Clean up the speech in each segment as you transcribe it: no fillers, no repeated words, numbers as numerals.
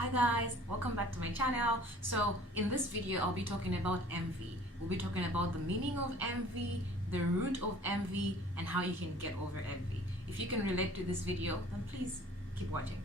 Hi guys, welcome back to my channel. So in this video I'll be talking about envy. We'll be talking about the meaning of envy, the root of envy, and how you can get over envy. If you can relate to this video, then please keep watching.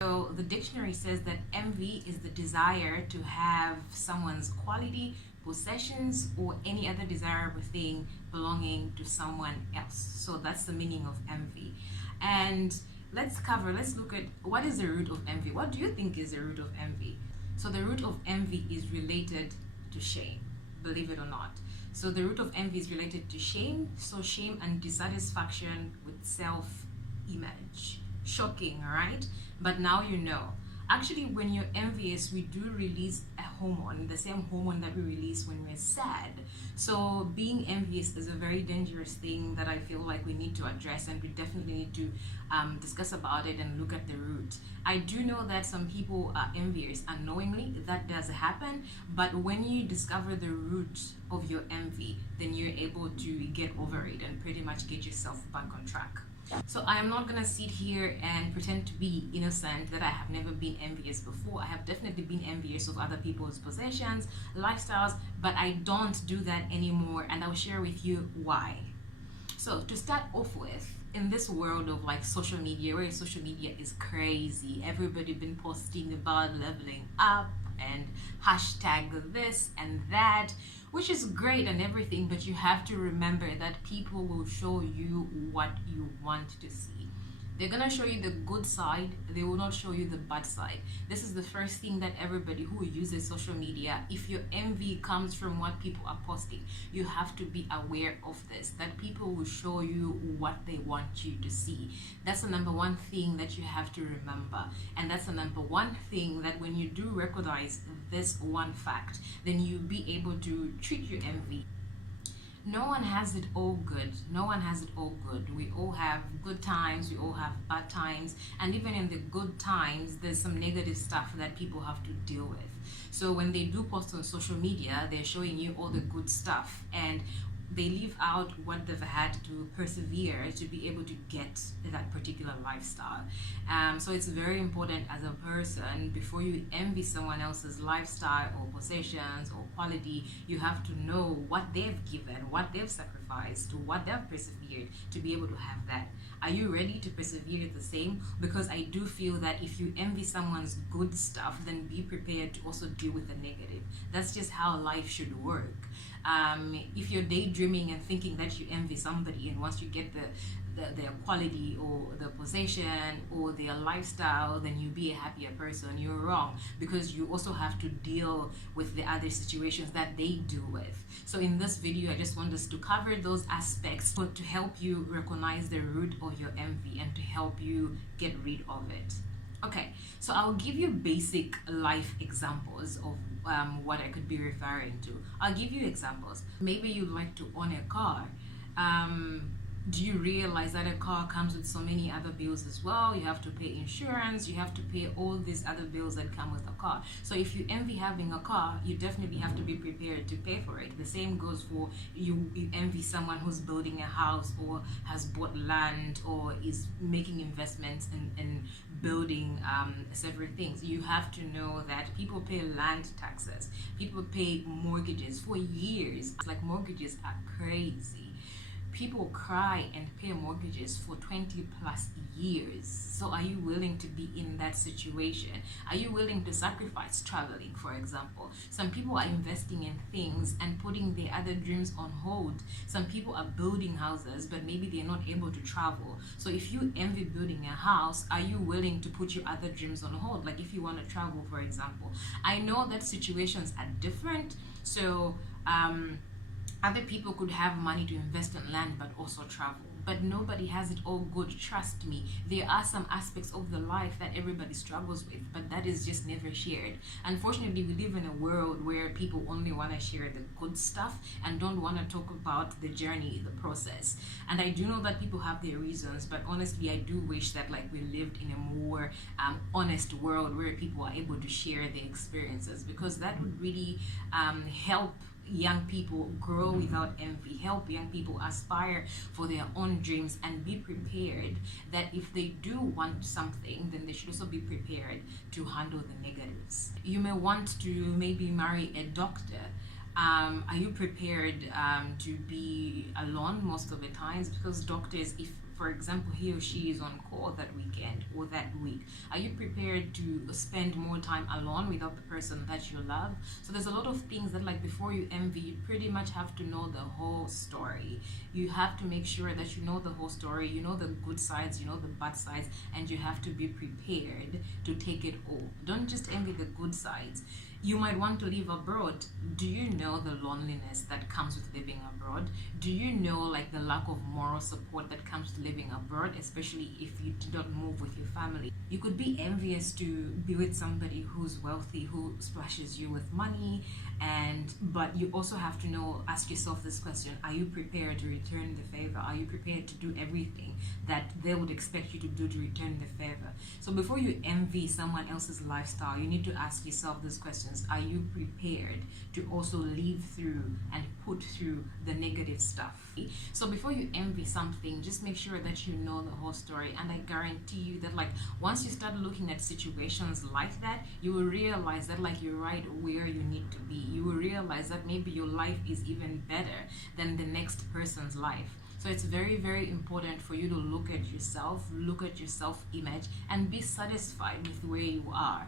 So the dictionary says that envy is the desire to have someone's quality, possessions, or any other desirable thing belonging to someone else. So that's the meaning of envy. And let's look at what is the root of envy. What do you think is the root of envy? So the root of envy is related to shame, believe it or not. So the root of envy is related to shame. So shame and dissatisfaction with self-image. Shocking, right? But now you know. Actually, when you're envious, we do release a hormone, the same hormone that we release when we're sad. So being envious is a very dangerous thing that I feel like we need to address, and we definitely need to discuss about it and look at the root. I do know that some people are envious unknowingly. That does happen. But when you discover the root of your envy, then you're able to get over it and pretty much get yourself back on track. So I am not gonna sit here and pretend to be innocent that I have never been envious before. I have definitely been envious of other people's possessions, lifestyles, but I don't do that anymore, and I'll share with you why. So to start off with, in this world of like social media, where social media is crazy, everybody been posting about leveling up and hashtag this and that, which is great and everything, but you have to remember that people will show you what you want to see. They're gonna show you the good side, they will not show you the bad side. This is the first thing that everybody who uses social media, if your envy comes from what people are posting, you have to be aware of this, that people will show you what they want you to see. That's the number one thing that you have to remember. And that's the number one thing that when you do recognize this one fact, then you'll be able to treat your envy. No one has it all good. No one has it all good. We all have good times, we all have bad times, and even in the good times there's some negative stuff that people have to deal with. So when they do post on social media, they're showing you all the good stuff, and they leave out what they've had to persevere to be able to get that particular lifestyle. So it's very important as a person, before you envy someone else's lifestyle or possessions or quality, you have to know what they've given, what they've sacrificed, to what they've persevered to be able to have that. Are you ready to persevere the same? Because I do feel that if you envy someone's good stuff, then be prepared to also deal with the negative. That's just how life should work. If you're daydreaming and thinking that you envy somebody, and once you get their quality or the possession or their lifestyle, then you be a happier person, you're wrong, because you also have to deal with the other situations that they deal with. So in this video, I just want us to cover those aspects to help you recognize the root of your envy and to help you get rid of it. Okay, so I'll give you basic life examples of what I could be referring to. I'll give you examples. Maybe you'd like to own a car. Do you realize that a car comes with so many other bills as well? You have to pay insurance, you have to pay all these other bills that come with a car. So if you envy having a car, you definitely have to be prepared to pay for it. The same goes for you envy someone who's building a house or has bought land or is making investments in building several things. You have to know that people pay land taxes, people pay mortgages for years. It's like mortgages are crazy. People cry and pay mortgages for 20 plus years. So are you willing to be in that situation? Are you willing to sacrifice traveling, for example? Some people are investing in things and putting their other dreams on hold. Some people are building houses, but maybe they're not able to travel. So if you envy building a house, are you willing to put your other dreams on hold? Like if you want to travel, for example. I know that situations are different. So other people could have money to invest in land but also travel, but nobody has it all good. Trust me, there are some aspects of the life that everybody struggles with, but that is just never shared. Unfortunately, we live in a world where people only want to share the good stuff and don't want to talk about the journey, the process. And I do know that people have their reasons, but honestly, I do wish that like we lived in a more honest world where people are able to share their experiences, because that would really help young people grow without envy, help young people aspire for their own dreams, and be prepared that if they do want something, then they should also be prepared to handle the negatives. You may want to maybe marry a doctor. Are you prepared to be alone most of the times? Because doctors, if for example he or she is on call that weekend or that week, are you prepared to spend more time alone without the person that you love? So there's a lot of things that like before you envy, you pretty much have to know the whole story. You have to make sure that you know the whole story, you know the good sides, you know the bad sides, and you have to be prepared to take it all. Don't just envy the good sides. You might want to live abroad. Do you know the loneliness that comes with living abroad? Do you know like the lack of moral support that comes to living abroad, especially if you do not move with your family? You could be envious to be with somebody who's wealthy, who splashes you with money, but you also have to ask yourself this question: are you prepared to return the favor? Are you prepared to do everything that they would expect you to do to return the favor? So before you envy someone else's lifestyle, you need to ask yourself this question: are you prepared to also live through and put through the negative stuff? So before you envy something, just make sure that you know the whole story, and I guarantee you that like once you start looking at situations like that, you will realize that like you're right where you need to be. You will realize that maybe your life is even better than the next person's life. So it's very, very important for you to look at yourself, look at your self-image, and be satisfied with where you are.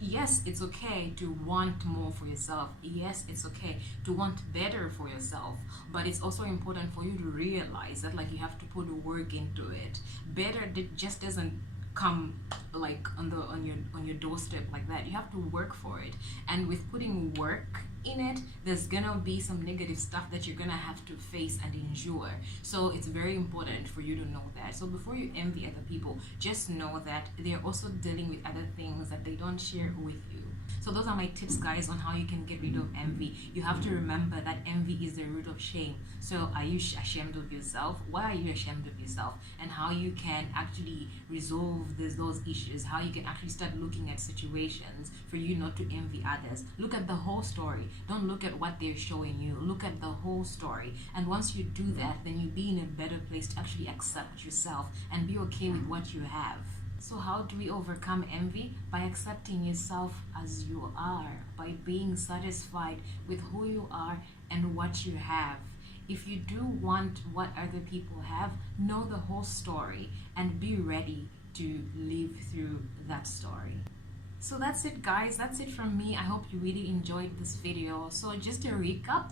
Yes, it's okay to want more for yourself. Yes, it's okay to want better for yourself. But it's also important for you to realize that like you have to put work into it. Better just doesn't come like on your doorstep like that. You have to work for it, and with putting work in it, there's gonna be some negative stuff that you're gonna have to face and endure. So it's very important for you to know that. So before you envy other people, just know that they're also dealing with other things that they don't share with you. So those are my tips, guys, on how you can get rid of envy. You have to remember that envy is the root of shame. So are you ashamed of yourself? Why are you ashamed of yourself? And how you can actually resolve those issues, how you can actually start looking at situations for you not to envy others. Look at the whole story. Don't look at what they're showing you. Look at the whole story. And once you do that, then you'll be in a better place to actually accept yourself and be okay with what you have. So how do we overcome envy? By accepting yourself as you are, by being satisfied with who you are and what you have. If you do want what other people have, know the whole story and be ready to live through that story. So that's it, guys. That's it from me. I hope you really enjoyed this video. So just a recap.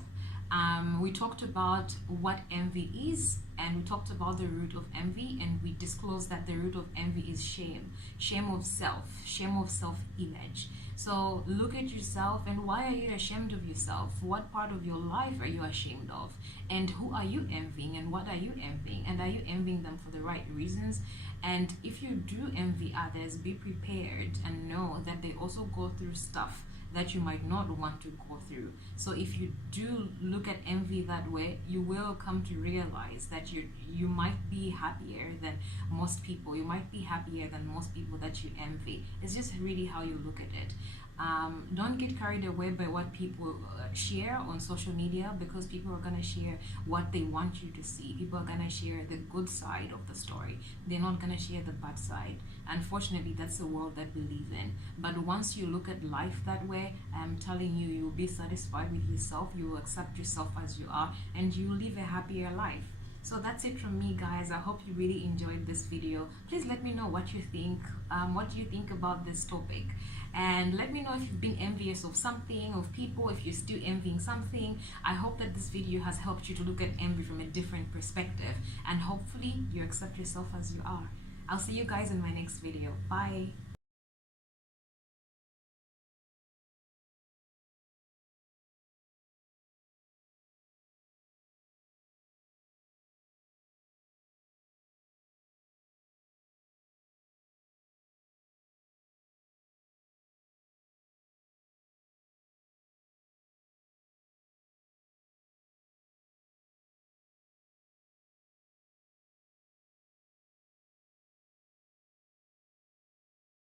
We talked about what envy is, and we talked about the root of envy, and we disclosed that the root of envy is shame of self-image. So look at yourself, and why are you ashamed of yourself? What part of your life are you ashamed of? And who are you envying, and what are you envying? And are you envying them for the right reasons? And if you do envy others, be prepared and know that they also go through stuff that you might not want to go through. So if you do look at envy that way, you will come to realize that you might be happier than most people. You might be happier than most people that you envy. It's just really how you look at it. Don't get carried away by what people share on social media, because people are going to share what they want you to see. People are going to share the good side of the story. They're not going to share the bad side. Unfortunately, that's the world that we live in. But once you look at life that way, I'm telling you, you'll be satisfied with yourself. You will accept yourself as you are, and you will live a happier life. So that's it from me, guys. I hope you really enjoyed this video. Please let me know what you think. What do you think about this topic? And let me know if you've been envious of something, of people, if you're still envying something. I hope that this video has helped you to look at envy from a different perspective, and hopefully you accept yourself as you are. I'll see you guys in my next video. Bye.